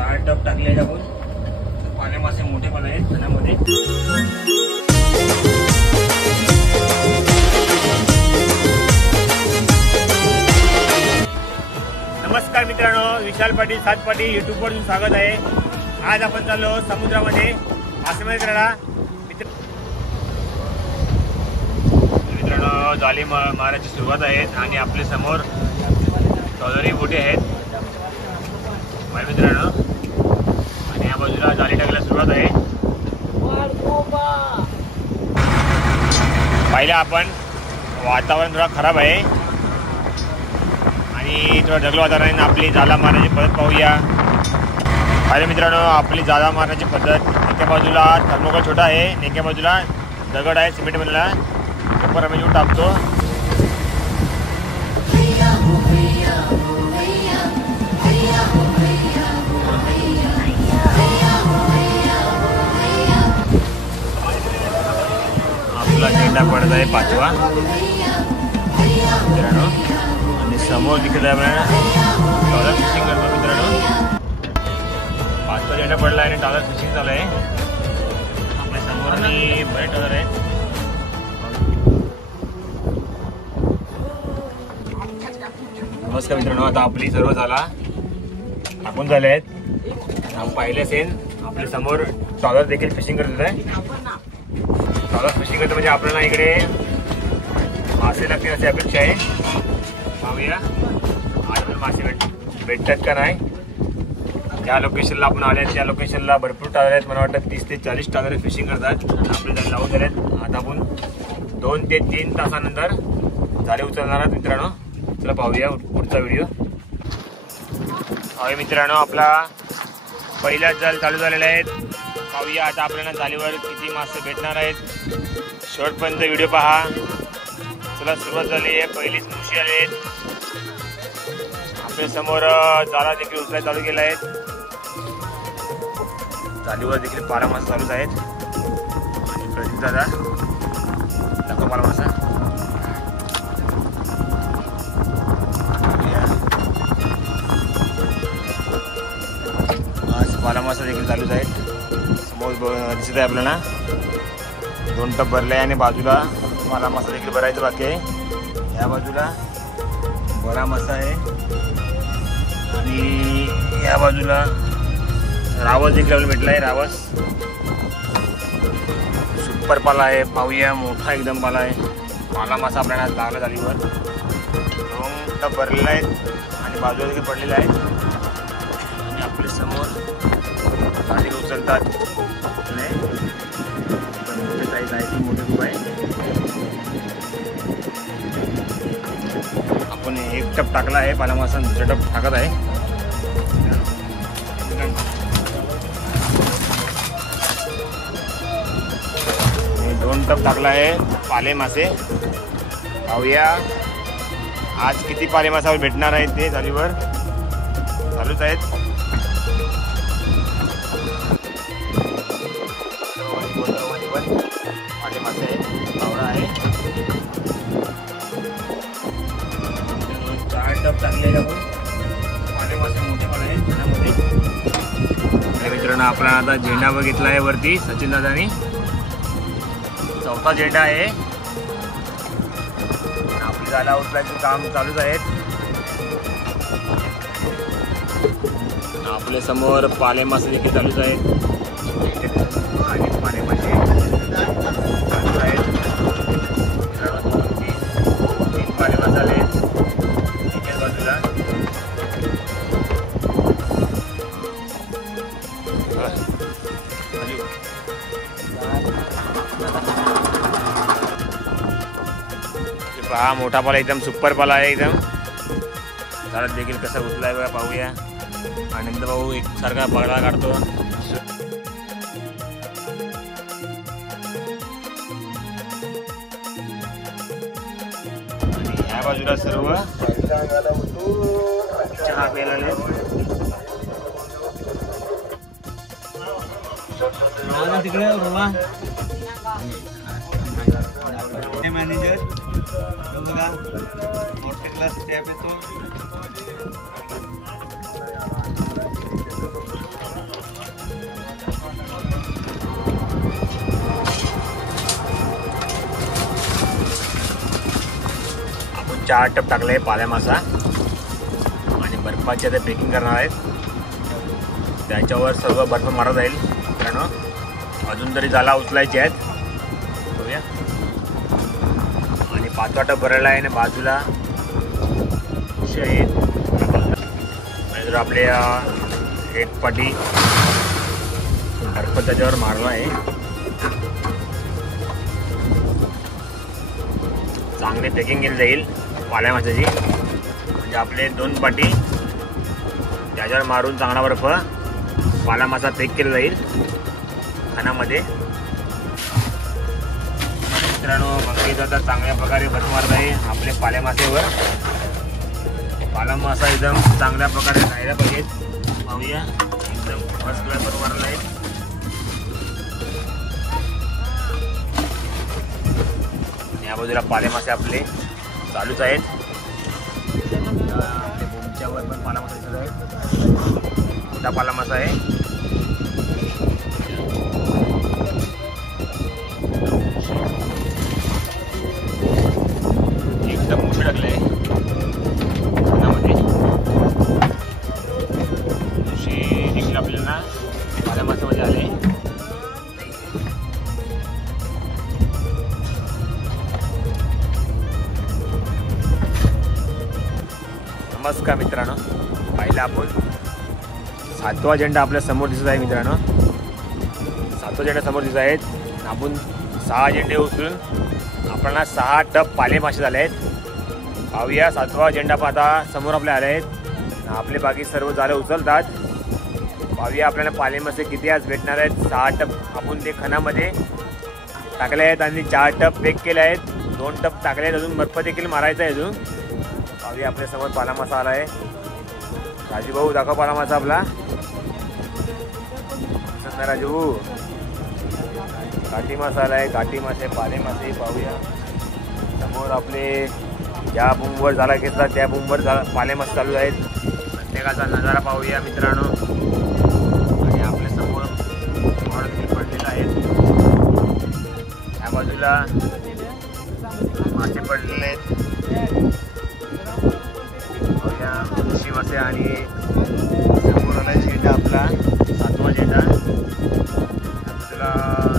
4 टप टाकले आपण. पाले मासे मोठे पण आहेत खाण्यामध्ये. नमस्कार मित्रांनो, विशाल पाटील सातपाटी यूट्यूब वर स्वागत आहे. आज आपण चाललो समुद्रामध्ये मासेमारी करायला. मित्रांनो, जाळी मारायची सुरुवात आहे आणि आपल्या समोर चौधरी बोटी आहेत मित्रांनो. आणि या बाजूला जाळी टाकायला सुरुवात आहे. पहिला आपण वातावरण थोडा खराब आहे आणि थोडं ढगलं वातावरण. आपली जाला मारण्याची पद्धत पाहूया. पहिले मित्रांनो, आपली जाला मारण्याची पद्धत, एका बाजूला थर्मोकोल छोटा आहे, एका बाजूला दगड आहे सिमेंट बनलेला. ऊपर आम्ही येऊन टाकतो. आपला झेंडा पडत आहे 5वा मित्रांनो. आणि समोर दिसत आहे आपल्याला डॉलर फिशिंग करतो मित्रांनो. 5वा झेंडा पडला आहे आणि डॉलर फिशिंग चालू आहे आपल्या समोर. आणि बरेच डॉलर आहे. नमस्कार मित्रांनो, आता आपली सर्व झाला टाकून झाले आहेत. आपण पाहिले असेल आपल्या समोर डॉलर देखील फिशिंग करत आहे. डॉलर फिशिंग करतो म्हणजे आपल्याला इकडे मासे लागतील अशी अपेक्षा आहे. पाहूया आज मासे भेटतात का नाही. ज्या लोकेशनला आपण आले त्या लोकेशनला भरपूर टाळर आहेत. मला वाटतं 30 ते 40 टाळर फिशिंग करतात. आपले जाळे लावून झाले आहेत. आता आपण 2 ते 3 तासानंतर जाळे उचलणार आहात मित्रांनो. चला पाहूया पुढचा व्हिडिओ. हवे मित्रांनो, आपला पहिला जाळ चालू झालेला आहे. पाहूया आता आपल्याला जाळीवर किती मासे भेटणार आहेत. शेवटपर्यंत व्हिडिओ पहा. चला सुरुवात झाली आहे. पहिलीच मुशी आले आहेत. आपल्या समोर जाळा देखील उचलायला चालू केला आहे. जाळीवर देखील पाला मासे चालूच आहेत. आणि प्रदीप दादा दाखवा पाला मासा. पाला मासा देखील चालूच आहेत. समोर दिसत आहे आपल्याला 2 टप भरले आहे आणि बाजूला पाला मासा देखील भरायचं बाकी आहे. या बाजूला बरा मासा आहे आणि या बाजूला रावस देखील आपल्याला भेटला आहे. रावस सुपर पाला आहे. पाहूया, मोठा एकदम पाला आहे. पाला मासा आपल्याला लागला जाळीवर. 2 टप भरलेला आहेत आणि बाजूला देखील पडलेला आहे. आणि आपल्या समोर जाळी उचलतात. मोठे साईज आहे, मोठे खूप आहे. आपण 1 टप टाकला आहे पाला मासा, दुसरा टप टाकत आहे. 2 टप टाकला आहे पाले मासे. पाहूया आज किती पाले मासा भेटणार आहेत. ते जाळीवर चालूच आहेत. पाले मासे आहेत, पावडा आहे. 4 टप टाकले आपण. पाले मासे मोठे पण आहेत खाण्यामध्ये. मित्रांनो, आपला आता झेंडा बघितला आहे वरती सचिन दादानी. 4था झेंडा आहे. आपली जाळा उचलायचं काम चालूच आहेत. आपल्या समोर पाले मासे देखील चालूच आहेत. आणि पाले मासे चालूच आहेत. 3 पाले मसाले एकाच बाजूला. पहा, मोठा पाला एकदम सुपर पाला आहे. एकदम झाडात देखील कसा उचलाय बघा. पाहूया. आनंद भाऊ एकसारखा पगडा काढतो. आणि ह्या बाजूला सर्व चहा प्यायला तिकडे मॅनेजर बघा, मोठे क्लास चहा पितो. 4 टप टाकले पाल्या मासा आणि बर्फाची आता पॅकिंग करणार आहेत. त्याच्यावर सर्व बर्फ मारत जाईल मित्रांनो. अजून तरी जाळा उचलायचे आहेत. बघूया. आणि 5वा टप भरायला आहे आणि बाजूला उशी आहेत. आणि जर आपल्या एक पाटी बर्फ त्याच्यावर मारला आहे. चांगली पॅकिंग केली जाईल पाल्या माशाची. म्हणजे आपले 2 पाटी त्याच्यावर मारून चांगला बर्फ पाला मासा पॅक केला जाईल खानामध्ये. मित्रांनो बघितलं तर चांगल्या प्रकारे बर्फ मारत आहे आपले पाल्या मासेवर. पाला मासा एकदम चांगल्या प्रकारे राहायला पाहिजेत. पाहूया एकदम फर्स्ट क्लास बर्फ मारला आहे. या बाजूला पाले मासे आपले चालूच आहेत. बोमच्यावर पण पाला मासा दिसत आहे. मोठा पाला मासा आहे. एकदम मुशी टाकले आहे पाण्यामध्ये. मुशी देखील आपल्याला पाल्या माशामध्ये आले. नमस्कार मित्रांनो. पाहिलं आपण 7वा झेंडा आपल्या समोर दिसत आहे मित्रांनो. 7वा झेंडा समोर दिसत आहेत. आपण 6 झेंडे उचलून आपल्याला 6 टप पाले मासे झाले आहेत. पाहूया 7वा झेंडा आता समोर आपले आले आहेत. आपले बाकी सर्व जाळे उचलतात. पाहूया आपल्याला पाले मासे किती आज भेटणार आहेत. 6 टप आपण ते खणामध्ये टाकले आहेत आणि 4 टप पॅक केले आहेत. 2 टप टाकले आहेत. अजून बर्फ देखील मारायचा आहे अजून. पाहूया आपल्या समोर पाला मासा आला आहे. राजू भाऊ दाखव पाला मासा आपला. राजू काठी मासा आला आहे. काठी मासे पाले मासे पाहूया. समोर आपले ज्या बुमवर झाला घेतला त्या बुमवर पाले मासे चालू आहेत. प्रत्येकाचा नजारा पाहूया मित्रांनो. आणि आपल्या समोर पडलेला आहे. या बाजूला मासे पडलेले आहेत. उशी मासे आणि समोर आला झेंडा आपला 7वा झेंडा.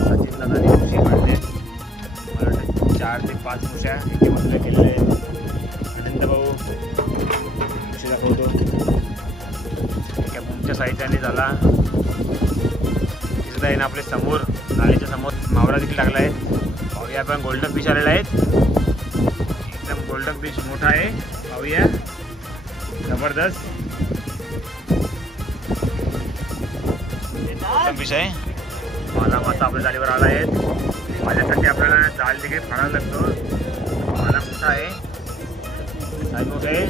सचिन दादाने उशी काढले. मला वाटतं 4 ते 5 उशा एके बाजूला केलेल्या आहेत. अनंत भाऊ उशी दाखवतो. एका बुमच्या साहित्याने झाला दिसत आहे ना. आपल्या समोर नाल्याच्या समोर मावरा देखील लागला आहे. पाहूया आपण गोल्डन फिश आलेला आहे. एकदम गोल्डन फिश मोठा आहे. पाहूया जबरदस्त फिश आहे. पाला मासा आपल्या जाळीवर आला आहे. माझ्यासाठी आपल्याला जाळ देखील फाडायला लागतो. पाला मोठा आहे. साईज मोठा आहे.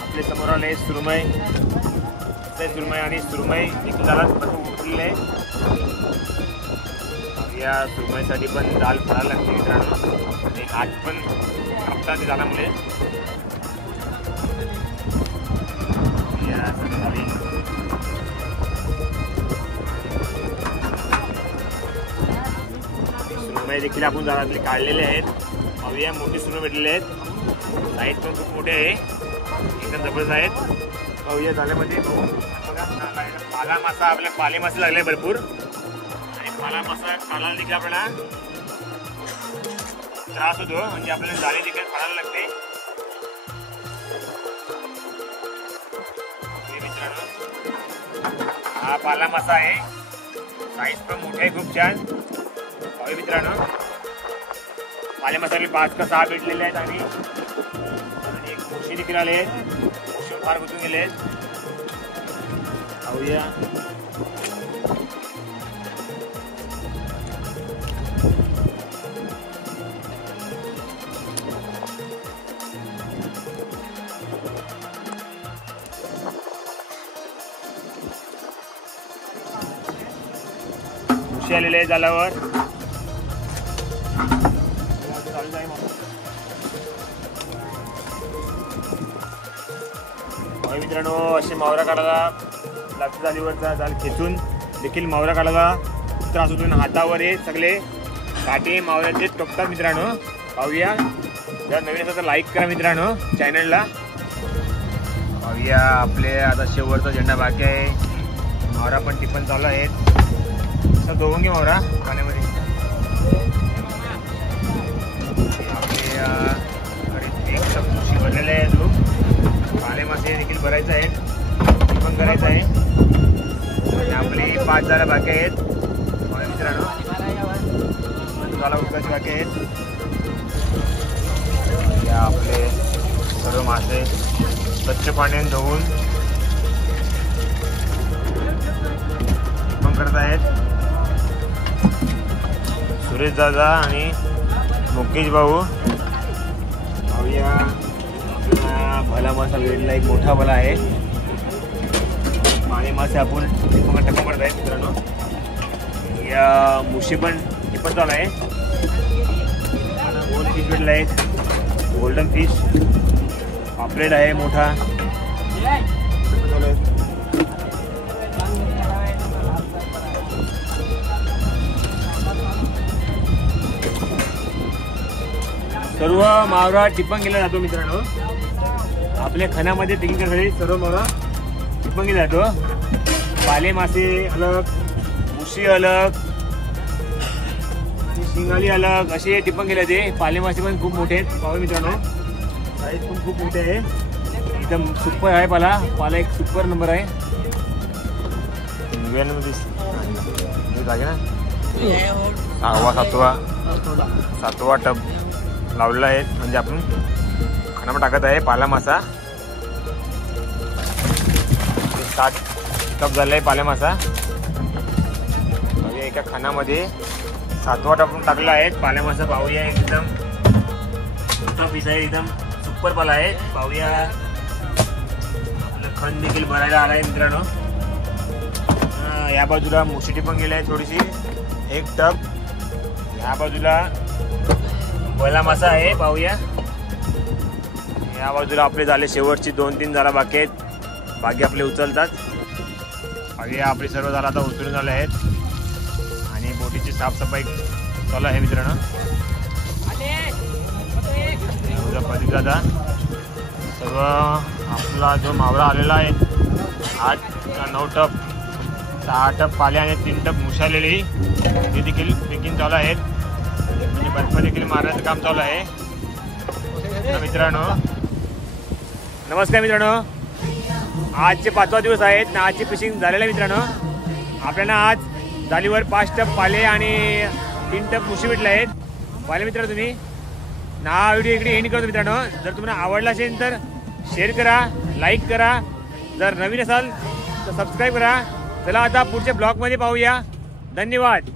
आपल्या समोर आले सुरमई. सुरमई आणि सुरमई देखील जाळात उठलेले आहे. या सुरमईसाठी पण जाळ फाडायला लागते मित्रांनो. एक हात पण कापतात जाळामुळे. सुरमई देखील आपण जाळातले काढलेले आहेत. पाहूया मोठी सुरमई भेटलेले आहेत. साईज पण खूप मोठे आहे. एकदम जबरदस्त आहेत. पाहूया जाळ्यामध्ये पाला मासा आपल्या पाले मासे लागले भरपूर. आणि पाला मासा काढायला देखील आपल्याला त्रास होतो. म्हणजे आपल्याला जाळी देखील फाडायला लागते. मित्रांनो हा पाला मासा आहे. साईज पण मोठे आहे खूप छान. पाहूया मित्रांनो पाले मसाले 5 का 6 भेटलेले आहेत. आणि एक मुशी देखील आले आहेत. मुशी फार गुंतून गेले आहेत. पाहूया मुशी आलेले आहे जाळावर. मित्रांनो असे मावरा काढायला लागतं. जाळीवरचा जाळ खेचून देखील मावरा काढायला त्रास होतो. हातावर हे सगळे काटे मावऱ्याचे टोकतात मित्रांनो. पाहूया जर नवीन असेल तर लाईक करा मित्रांनो चॅनलला. पाहूया आपले आता शेवटचा झेंडा बाकी आहे. मावरा पण टिफन चालू आहेत. सर दोघं घे मावरा पाण्यामध्ये. आपले एक मुशी भरलेले आहेत लोक. पाले मासे देखील भरायचे आहेत. टिफन करायचं आहे. आणि आपली 5 झाला बाकी आहेत मित्रांनो. झाला उडकायचे बाकी आहेत. या आपले सर्व मासे स्वच्छ पाण्याने धुवून टिफन करत आहेत. सुरेश दादा आणि मुकेश भाऊ. पाहूया आपला भला मासा वेडला एक मोठा भला आहे. पाणी मासे आपण टिफन करत आहेत मित्रांनो. या मुशी पण टिफन चालू आहे. गोल्ड फिश भेटला आहे. गोल्डन फिश पापलेट आहे मोठा. सर्व मावरा टिफन केला जातो मित्रांनो. आपल्या खणामध्ये पिकिंग करण्यासाठी सर्व मावरा टिफन केला जातो. पाले मासे अलग, मुशी अलग, शिंगाली अलग असे टिफन केले जाते. पाले मासे पण खूप मोठे आहेत पाहू मित्रांनो. साईज पण खूप मोठे आहे. एकदम सुपर आहे. पाला एक सुपर नंबर आहे. जागे ना 6वा 7वा टब लावलेला आहे. म्हणजे आपण खानामध्ये टाकत आहे पाला मासा. 7 टब झाले आहे पाला मासा. एका खानामध्ये 7वा टब टाकला आहे पाला मासा. पाहूया एकदम मोठा पीस आहे. एकदम सुपर पाला आहे. पाहूया आपलं खण देखील भरायला आला आहे मित्रांनो. या बाजूला मुशी टिफन गेली आहे थोडीशी 1 टब. या बाजूला भला मासा आहे. पाहूया या बाजूला आपले झाले शेवटची 2-3 झाला बाकी आहेत. बाकी आपले उचलतात. बाकी आपले सर्व झाला आता उचलून झाले आहेत. आणि बोटीची साफसफाई चालू आहे मित्रांनो. प्रदीप दादा सर्व आपला जो मावरा आलेला आहे 8 का 9 टब 6 टब पाले आणि 3 टब मुशी आलेली ते देखील पिकिंग चालू आहेत. म्हणजे बर्फ देखील मारण्याचं काम चालू आहे मित्रांनो. नमस्कार मित्रांनो. आजचे 5वा दिवस आहेत ना. आजची फिशिंग झालेलं आहे मित्रांनो. आपल्याला आज जालीवर 5 टब पाले आणि 3 टब मुशी भेटले आहेत. पाहिले मित्रांनो तुम्ही ना. हा व्हिडिओ इकडे एंड करतो मित्रांनो. जर तुम्हाला आवडला असेल तर शेअर करा, लाईक करा. जर नवीन असाल तर सबस्क्राईब करा. चला आता पुढच्या ब्लॉगमध्ये पाहूया. धन्यवाद.